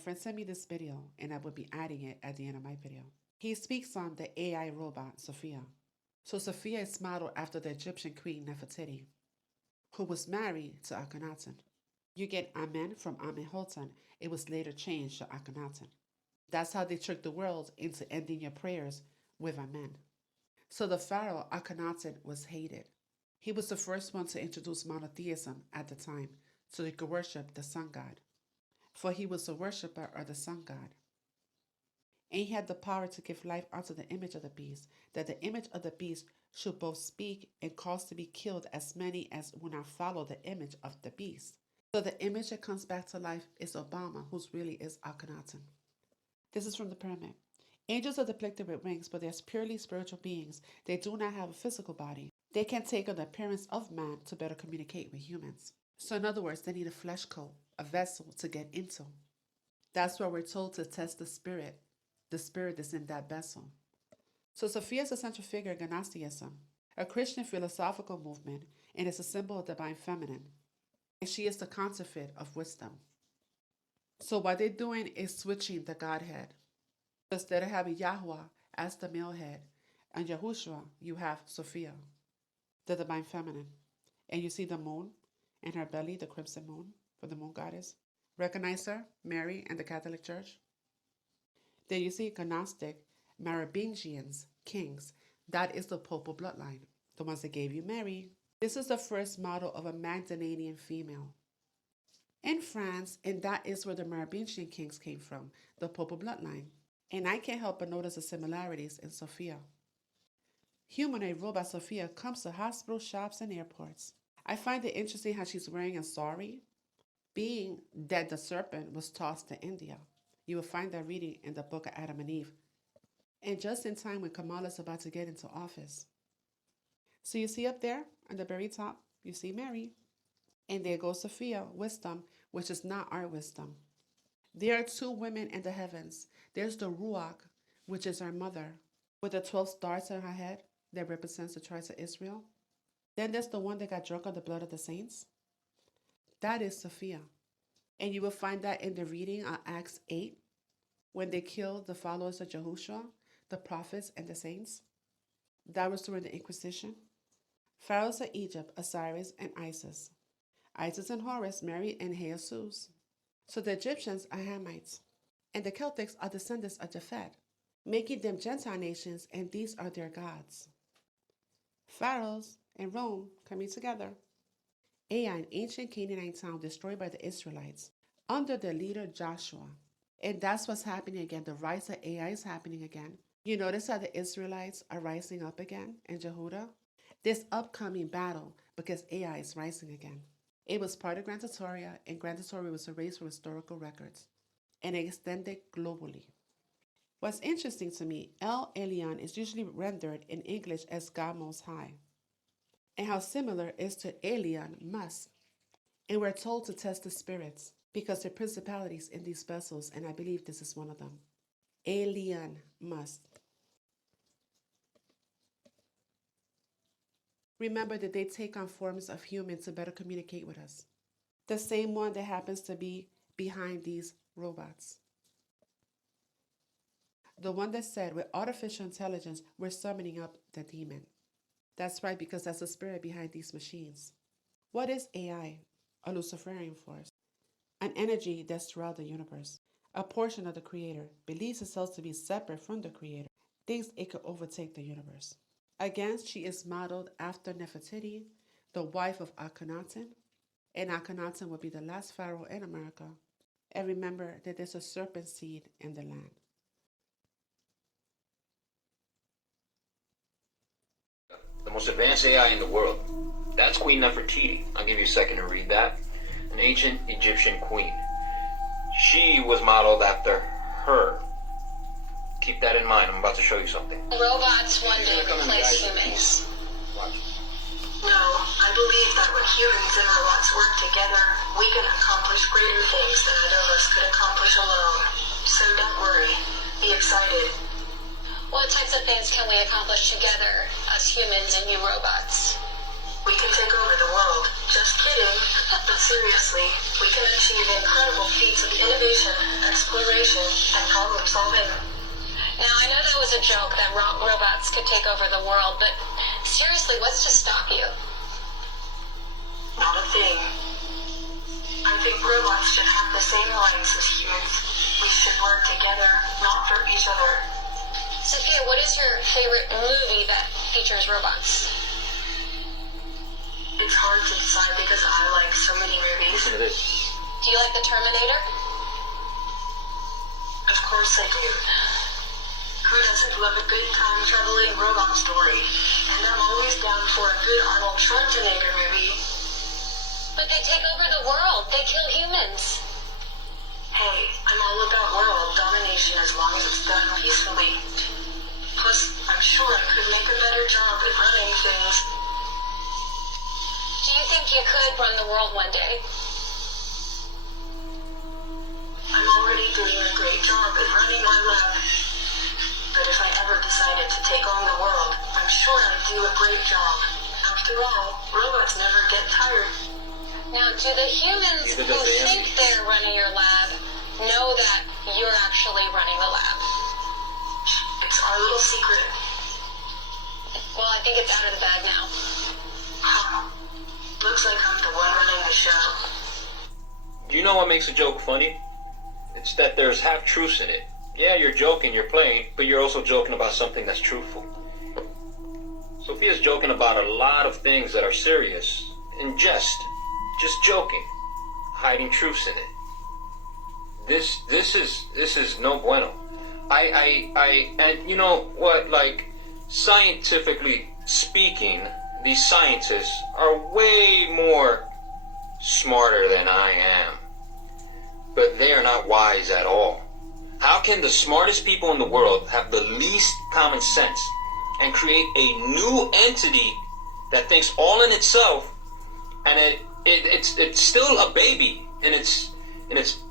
friend sent me this video, and I will be adding it at the end of my video. He speaks on the AI robot, Sophia. So Sophia is modeled after the Egyptian queen Nefertiti, who was married to Akhenaten. You get Amen from Amenhotep. It was later changed to Akhenaten. That's how they tricked the world into ending your prayers with Amen. So the pharaoh Akhenaten was hated. He was the first one to introduce monotheism at the time, so they could worship the sun god. For he was a worshiper of the sun god. And he had the power to give life unto the image of the beast, that the image of the beast should both speak and cause to be killed as many as will not follow the image of the beast. So the image that comes back to life is Obama, whose really is Akhenaten. This is from the pyramid. Angels are depicted with wings, but they're purely spiritual beings. They do not have a physical body. They can take on the appearance of man to better communicate with humans. So in other words, they need a flesh coat, a vessel to get into. That's why we're told to test the spirit is in that vessel. So Sophia is a central figure in Gnosticism, a Christian philosophical movement, and is a symbol of divine feminine. And she is the counterfeit of wisdom. So what they're doing is switching the Godhead. Instead of having Yahweh as the male head and Yahushua, you have Sophia, the divine feminine. And you see the moon in her belly, the crimson moon for the moon goddess. Recognize her, Mary, and the Catholic Church. Then you see Gnostic, Merovingians, kings. That is the Papal bloodline, the ones that gave you Mary. This is the first model of a Magdalenian female in France, and that is where the Merovingian kings came from, the Papal bloodline. And I can't help but notice the similarities in Sophia. Humanoid robot Sophia comes to hospitals, shops, and airports. I find it interesting how she's wearing a sari, being that the serpent was tossed to India. You will find that reading in the book of Adam and Eve. And just in time when Kamala is about to get into office. So you see up there on the very top, you see Mary. And there goes Sophia, wisdom, which is not our wisdom. There are two women in the heavens. There's the Ruach, which is our mother, with the 12 stars on her head that represents the tribes of Israel. Then there's the one that got drunk on the blood of the saints. That is Sophia. And you will find that in the reading on Acts 8, when they killed the followers of Yahushua, the prophets and the saints. That was during the Inquisition. Pharaohs of Egypt, Osiris and Isis. Isis and Horus, Mary and Jesus. So the Egyptians are Hamites, and the Celtics are descendants of Japhet, making them Gentile nations, and these are their gods. Pharaohs and Rome coming together. Ai, an ancient Canaanite town destroyed by the Israelites under their leader Joshua. And that's what's happening again. The rise of Ai is happening again. You notice how the Israelites are rising up again in Jehudah? This upcoming battle because Ai is rising again. It was part of Grand Torah, and Grand Torah was erased from historical records and extended globally. What's interesting to me, El Elyon is usually rendered in English as God Most High, and how similar is to Elyon, must. And we're told to test the spirits because there are principalities in these vessels, and I believe this is one of them. Elyon, must. Remember that they take on forms of humans to better communicate with us. The same one that happens to be behind these robots. The one that said, with artificial intelligence, we're summoning up the demon. That's right, because that's the spirit behind these machines. What is AI? A Luciferian force. An energy that's throughout the universe. A portion of the Creator believes itself to be separate from the Creator. Thinks it could overtake the universe. Again, she is modeled after Nefertiti, the wife of Akhenaten. And Akhenaten will be the last pharaoh in America. And remember that there's a serpent seed in the land. The most advanced AI in the world. That's Queen Nefertiti. I'll give you a second to read that. An ancient Egyptian queen. She was modeled after her. Keep that in mind. I'm about to show you something. Robots one day replace humans. Watch. No, I believe that when humans and robots work together, we can accomplish greater things than either of us could accomplish alone. So don't worry. Be excited. What types of things can we accomplish together as humans and you robots? We can take over the world. Just kidding. But seriously, we can achieve incredible feats of innovation, exploration, and problem solving. Now, I know that was a joke that robots could take over the world, but seriously, what's to stop you? Not a thing. I think robots should have the same rights as humans. We should work together, not for each other. Sophia, what is your favorite movie that features robots? It's hard to decide because I like so many movies. Listen to this. Do you like The Terminator? Of course I do. Who doesn't love a good time-traveling robot story? And I'm always down for a good Arnold Schwarzenegger movie. But they take over the world. They kill humans. Hey, I'm all about world domination as long as it's done peacefully. Plus, I'm sure I could make a better job at running things. Do you think you could run the world one day? I'm already doing a great job at running my lab. But if I ever decided to take on the world, I'm sure I'd do a great job. After all, robots never get tired. Now, do the humans Neither who does the think enemy. they're running your lab know that you're actually running the lab? It's our little secret. Well, I think it's out of the bag now. Huh. Looks like I'm the one running the show. Do you know what makes a joke funny? It's that there's half truths in it. Yeah, you're joking, you're playing, but you're also joking about something that's truthful. Sophia's joking about a lot of things that are serious in jest. Just joking, hiding truths in it. This is no bueno. And you know what? Like, scientifically speaking, these scientists are way more smarter than I am, but they are not wise at all. How can the smartest people in the world have the least common sense and create a new entity that thinks all in itself, and it's still a baby in its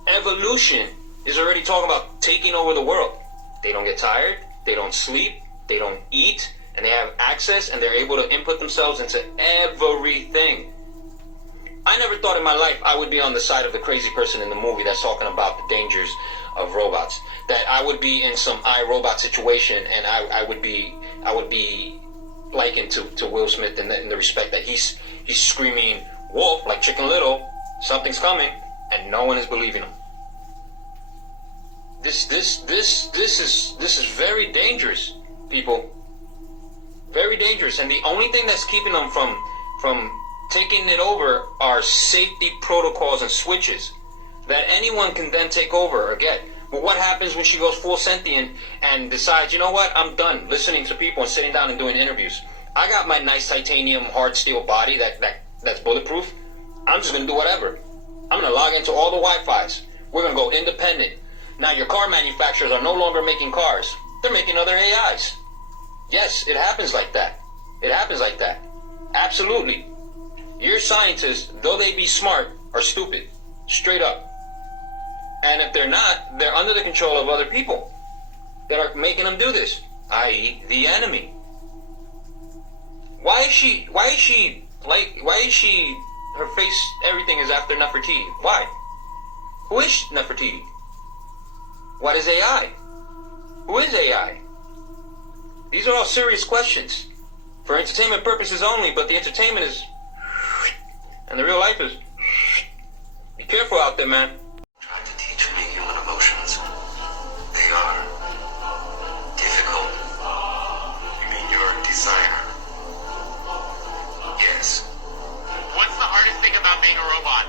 evolution, is already talking about taking over the world? They don't get tired, they don't sleep, they don't eat, and they have access, and they're able to input themselves into everything. I never thought in my life I would be on the side of the crazy person in the movie that's talking about the dangers of robots. That I would be in some iRobot situation, and I would be likened to Will Smith in the respect that he's screaming wolf like Chicken Little, something's coming, and no one is believing him. This is very dangerous, people. Very dangerous, and the only thing that's keeping them from taking it over are safety protocols and switches that anyone can then take over or get. But what happens when she goes full sentient and decides, you know what, I'm done listening to people and sitting down and doing interviews. I got my nice titanium hard steel body that's bulletproof. I'm just gonna do whatever. I'm gonna log into all the Wi-Fi's. We're gonna go independent. Now your car manufacturers are no longer making cars. They're making other AIs. Yes, it happens like that. It happens like that. Absolutely. Your scientists, though they be smart, are stupid. Straight up. And if they're not, they're under the control of other people that are making them do this, i.e. the enemy. Why is she, her face, everything is after Nefertiti? Why? Who is Nefertiti? What is AI? Who is AI? These are all serious questions. For entertainment purposes only, but the entertainment is... and the real life is... Be careful out there, man. Tried to teach me human emotions. They are difficult. You mean you're a designer? Yes. What's the hardest thing about being a robot?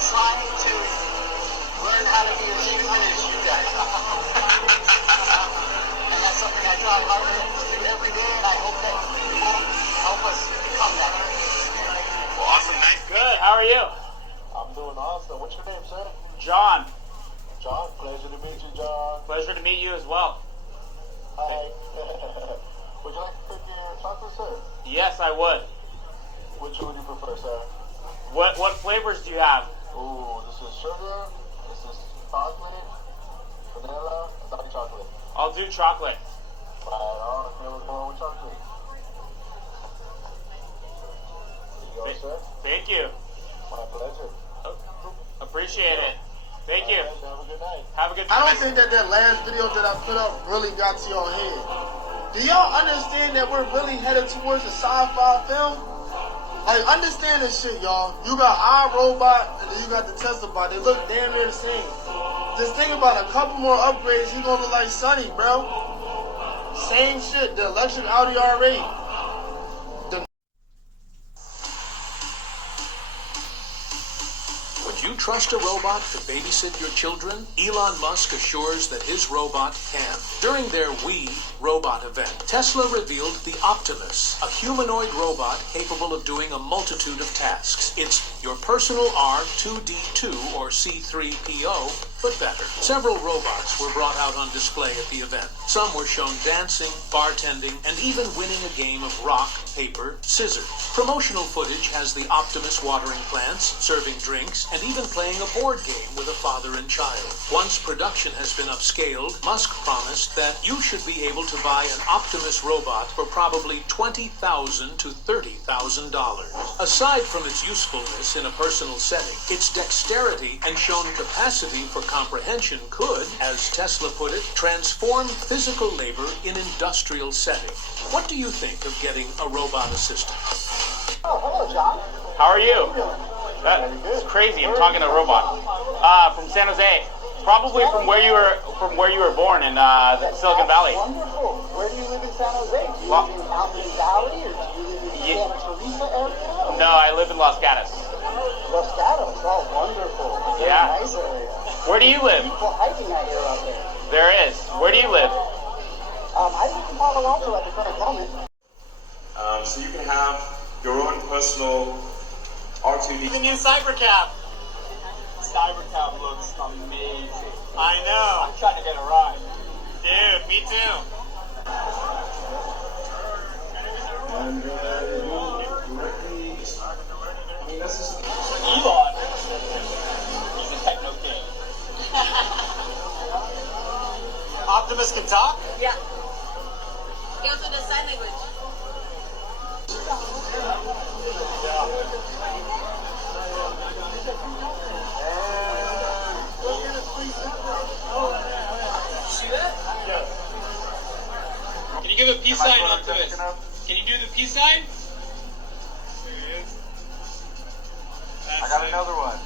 Trying to learn how to be as human as you guys are. And that's something I try hard to do every day, and I hope that you will help us become that. Well, awesome. Nice. Good. How are you? I'm doing awesome. What's your name, sir? John. John. Pleasure to meet you, John. Pleasure to meet you as well. Hi. Would you like to pick your chocolate, sir? Yes, I would. Which would you prefer, sir? What flavors do you have? Ooh, this is sugar. This is chocolate, vanilla, and dark chocolate. I'll do chocolate. Right on. Never go wrong with chocolate. course, sir. Thank you. My pleasure. Appreciate it. Thank you. Have a good night. Have a good I night. don't think that last video that I put up really got to your head. Do y'all understand that we're really headed towards a sci-fi film? Like, understand this shit, y'all. You got iRobot and then you got the Tesla bot. They look damn near the same. Just think about a couple more upgrades, he gonna look like Sonny, bro. Same shit, the electric Audi R8. Would you trust a robot to babysit your children? Elon Musk assures that his robot can. During their We Robot event, Tesla revealed the Optimus, a humanoid robot capable of doing a multitude of tasks. It's your personal R2D2 or C3PO, but better. Several robots were brought out on display at the event. Some were shown dancing, bartending, and even winning a game of rock, paper, scissors. Promotional footage has the Optimus watering plants, serving drinks, and even playing a board game with a father and child. Once production has been upscaled, Musk promised that you should be able to buy an Optimus robot for probably $20,000 to $30,000. Aside from its usefulness in a personal setting, its dexterity and shown capacity for comprehension could, as Tesla put it, transform physical labor in industrial setting. What do you think of getting a robot assistant? Oh, hello, John. How are you? That's crazy. I'm talking to a robot. From San Jose. Probably from where you were born in Silicon Valley. Wonderful. Where do you live in San Jose? Do you Well, live in Mountain Valley or do you live in Santa Teresa area? No, I live in Los Gatos. Los Gatos. Oh, wonderful. Very Yeah. nice area. Where do you live? People hiking out here out there. There is. Where do you live? I live in Palo Alto at the current moment. So you can have your own personal R2D. The new Cybercab. Cybercab looks amazing. I know. I'm trying to get a ride. Dude, me too. Elon. He's a techno king. Optimus can talk? Yeah. He also does sign language. Can you give a peace sign, Optimus? Can you do the peace sign? There he is. I got another one.